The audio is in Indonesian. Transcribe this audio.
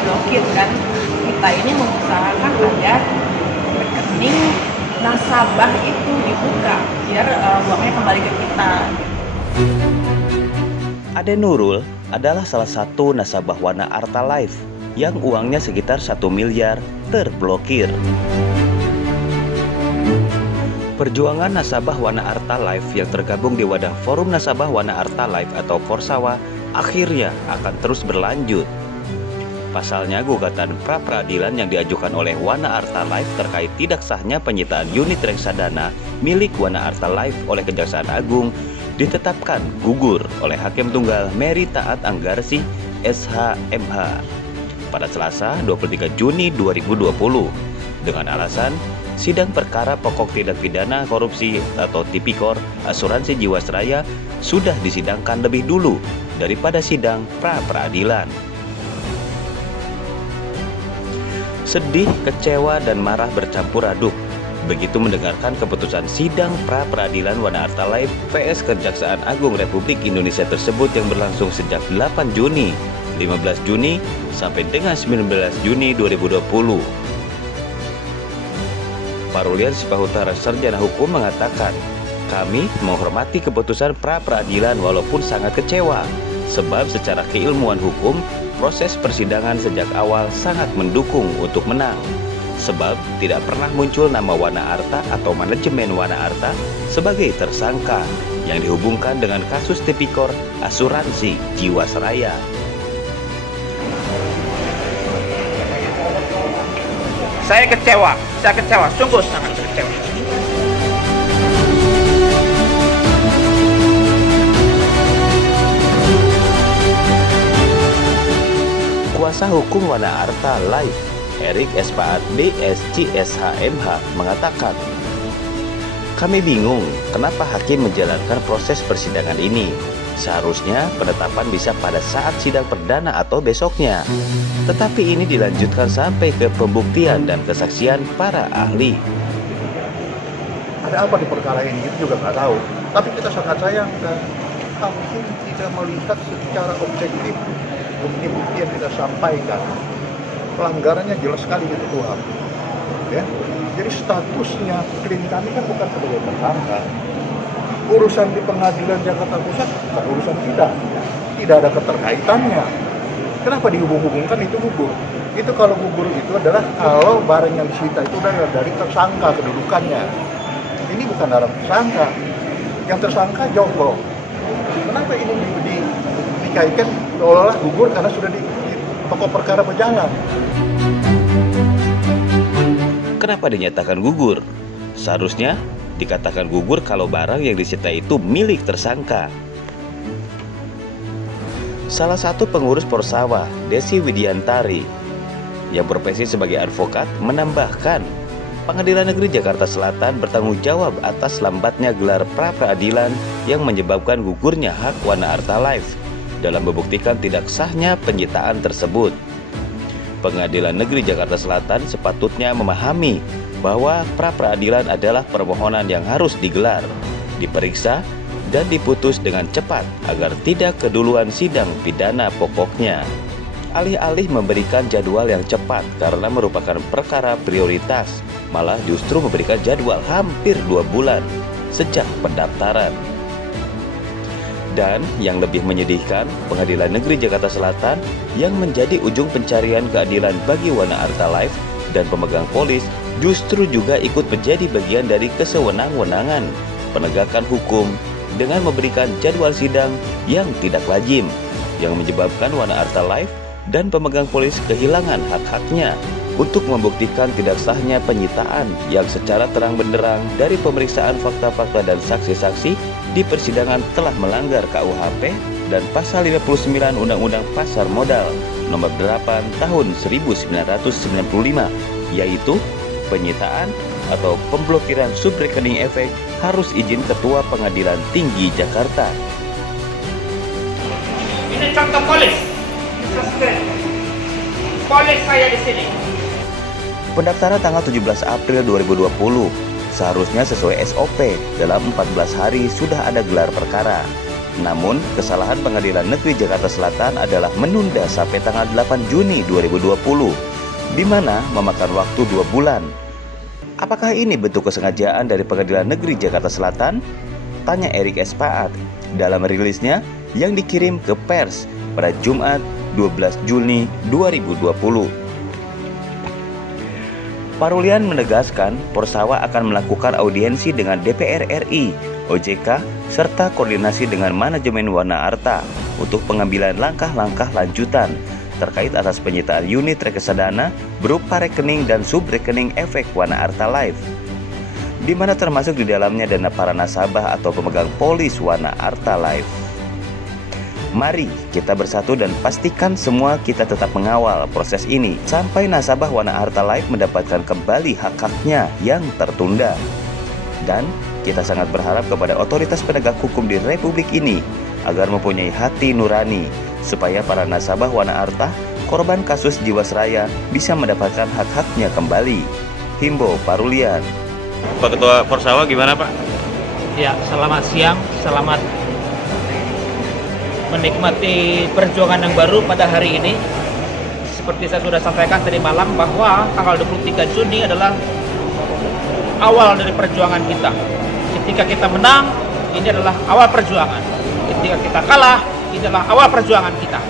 diblokir kan. Kita ini mengusahakan agar rekening nasabah itu dibuka biar uangnya kembali ke kita. Ade Nurul adalah salah satu nasabah Wana Arta Life yang uangnya sekitar 1 miliar terblokir. Perjuangan nasabah Wana Arta Life yang tergabung di wadah Forum Nasabah Wana Arta Life atau Forsawa akhirnya akan terus berlanjut. Pasalnya, gugatan pra-peradilan yang diajukan oleh Wana Arta Life terkait tidak sahnya penyitaan unit reksadana milik Wana Arta Life oleh Kejaksaan Agung ditetapkan gugur oleh Hakim Tunggal Mary Taat Anggarsi SH.MH pada Selasa 23 Juni 2020 dengan alasan sidang perkara pokok tindak pidana korupsi atau Tipikor Asuransi Jiwasraya sudah disidangkan lebih dulu daripada sidang pra-peradilan. Sedih, kecewa, dan marah bercampur aduk begitu mendengarkan keputusan sidang pra-peradilan Wana Arta Life vs Kejaksaan Agung Republik Indonesia tersebut yang berlangsung sejak 8 Juni, 15 Juni, sampai dengan 19 Juni 2020. Parulian Sipahutara Sarjana Hukum mengatakan, kami menghormati keputusan pra-peradilan walaupun sangat kecewa, sebab secara keilmuan hukum, proses persidangan sejak awal sangat mendukung untuk menang. Sebab tidak pernah muncul nama Wana Arta atau manajemen Wana Arta sebagai tersangka yang dihubungkan dengan kasus Tipikor Asuransi Jiwasraya. Saya kecewa, sungguh sangat kecewa. Kuasa hukum Wana Arta Life, Erik Espaat BSCSH.MH mengatakan, kami bingung kenapa hakim menjalankan proses persidangan ini. Seharusnya penetapan bisa pada saat sidang perdana atau besoknya. Tetapi ini dilanjutkan sampai ke pembuktian dan kesaksian para ahli. Ada apa di perkara ini, kita juga nggak tahu. Tapi kita sangat sayangkan hakim tidak melihat secara objektif bukti-bukti yang kita sampaikan. Pelanggarannya jelas sekali itu Tuhan. Ya, jadi statusnya klien kami kan bukan sebagai tersangka. Urusan di pengadilan Jakarta Pusat bukan urusan kita. Tidak ada keterkaitannya. Kenapa dihubung-hubungkan itu gugur? Itu kalau gugur itu adalah kalau barang yang disita itu adalah dari tersangka kedudukannya. Ini bukan dari tersangka. Yang tersangka Joko. Kenapa ini dikaitkan seolah-olah gugur karena sudah di pokok perkara berjalan? Kenapa dinyatakan gugur? Seharusnya dikatakan gugur kalau barang yang disita itu milik tersangka. Salah satu pengurus Forsawa, Desi Widiantari, yang berprofesi sebagai advokat, menambahkan Pengadilan Negeri Jakarta Selatan bertanggung jawab atas lambatnya gelar pra-peradilan yang menyebabkan gugurnya hak Wana Arta Life dalam membuktikan tidak sahnya penyitaan tersebut. Pengadilan Negeri Jakarta Selatan sepatutnya memahami bahwa pra-peradilan adalah permohonan yang harus digelar, diperiksa, dan diputus dengan cepat agar tidak keduluan sidang pidana pokoknya. Alih-alih memberikan jadwal yang cepat karena merupakan perkara prioritas, malah justru memberikan jadwal hampir 2 bulan sejak pendaftaran. Dan yang lebih menyedihkan, Pengadilan Negeri Jakarta Selatan yang menjadi ujung pencarian keadilan bagi Wana Arta Life dan pemegang polis justru juga ikut menjadi bagian dari kesewenang-wenangan penegakan hukum dengan memberikan jadwal sidang yang tidak lazim, yang menyebabkan Wana Arta Life dan pemegang polis kehilangan hak-haknya untuk membuktikan tidak sahnya penyitaan yang secara terang benderang dari pemeriksaan fakta-fakta dan saksi-saksi di persidangan telah melanggar KUHP dan pasal 59 Undang-Undang Pasar Modal nomor 8 tahun 1995, yaitu penyitaan atau pemblokiran subrekening efek harus izin Ketua Pengadilan Tinggi Jakarta. Ini contoh polis. Polis saya di sini. Pendaftaran tanggal 17 April 2020. Seharusnya sesuai SOP, dalam 14 hari sudah ada gelar perkara. Namun, kesalahan Pengadilan Negeri Jakarta Selatan adalah menunda sampai tanggal 8 Juni 2020, di mana memakan waktu 2 bulan. Apakah ini bentuk kesengajaan dari Pengadilan Negeri Jakarta Selatan? Tanya Erik S. Paat dalam rilisnya yang dikirim ke pers pada Jumat 12 Juni 2020. Parulian menegaskan Porsawa akan melakukan audiensi dengan DPR RI, OJK, serta koordinasi dengan manajemen Wana Arta untuk pengambilan langkah-langkah lanjutan terkait atas penyitaan unit reksadana berupa rekening dan subrekening efek Wana Arta Life, di mana termasuk di dalamnya dana para nasabah atau pemegang polis Wana Arta Life. Mari kita bersatu dan pastikan semua kita tetap mengawal proses ini sampai nasabah Wana Arta Life mendapatkan kembali hak-haknya yang tertunda. Dan kita sangat berharap kepada otoritas penegak hukum di Republik ini agar mempunyai hati nurani supaya para nasabah Wana Arta, korban kasus Jiwasraya, bisa mendapatkan hak-haknya kembali. Himbo Parulian. Pak Ketua Porsawa gimana Pak? Ya, selamat siang, selamat menikmati perjuangan yang baru pada hari ini. Seperti saya sudah sampaikan tadi malam bahwa tanggal 23 Juni adalah awal dari perjuangan kita. Ketika kita menang, ini adalah awal perjuangan. Ketika kita kalah, ini adalah awal perjuangan kita.